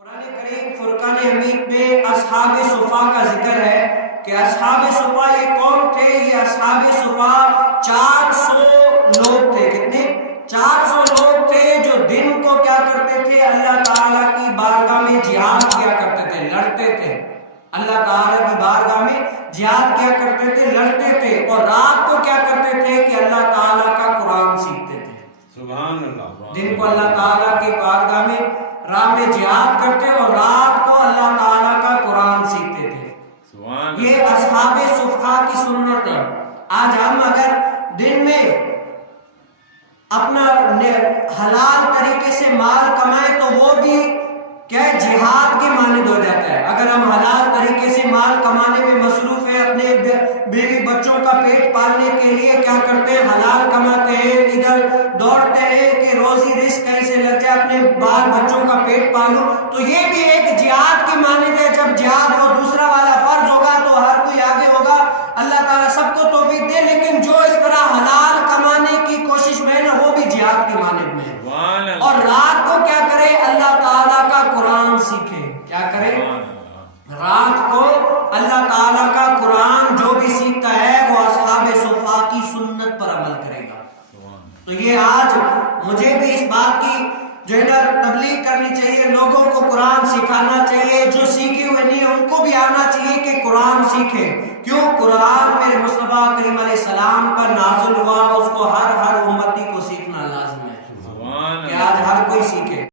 قرآن کریم فرقان حمید میں اصحاب صفا کا ذکر ہے کہ اصحاب صفا یہ کون تھے؟ یہ اصحاب صفا 400 لوگ تھے۔ کتنے؟ 400 لوگ تھے جو دن کو کیا کرتے تھے؟ اللہ تعالیٰ کی بارگاہ میں جہاد کیا کرتے تھے، لڑتے تھے۔ اللہ تعالیٰ کی بارگاہ میں جہاد کیا کرتے تھے، لڑتے تھے، اور رات کو کیا کرتے تھے کہ اللہ تعالیٰ کا قرآن سیکھتے تھے۔ سبحان اللہ۔ دن کو اللہ تعالیٰ کی بارگاہ میں راہ میں جہاد کرتے اور رات کو اللہ تعالیٰ کا قرآن سیکھتے تھے۔ یہ اصحاب صفا کی سنت ہے۔ آج ہم اگر دن میں اپنا حلال طریقے سے مال کمائیں تو وہ بھی کیا جہاد کے مانند ہو جاتا ہے۔ اگر ہم حلال طریقے سے مال کمانے میں مصروف ہیں، اپنے بیوی بچوں کا پیٹ پالنے کے لیے کیا کرتے ہیں؟ حلال کماتے ہیں، ادھر دوڑتے ہیں کہ روزی رزق کہیں سے لگ جائے، اپنے بال بچوں کا پیٹ پالوں، تو یہ بھی ایک جہاد کی مانند ہے۔ جب جہاد وہ دوسرا والا فرض ہوگا تو ہر کوئی آگے ہوگا۔ اللہ تعالیٰ سب کو توفیق دے، لیکن جو اس طرح حلال کمانے کی کوشش میں نا وہ بھی جہاد کی مانند میں ہے۔ اور رات کو کیا کرے؟ اللہ تعالیٰ کا قرآن سیکھے۔ کیا کرے؟ رات کو اللہ تعالیٰ کا قرآن جو بھی سیکھتا ہے وہ اصحاب صفا کی سنت پر عمل کرے گا۔ تو یہ آج مجھے بھی اس بات کی جو ہے نا تبلیغ کرنی چاہیے، لوگوں کو قرآن سکھانا چاہیے، جو سیکھے ہوئے نہیں ان کو بھی آنا چاہیے کہ قرآن سیکھے۔ کیوں؟ قرآن میرے مصطفیٰ کریم علیہ السلام پر نازل ہوا، اس کو ہر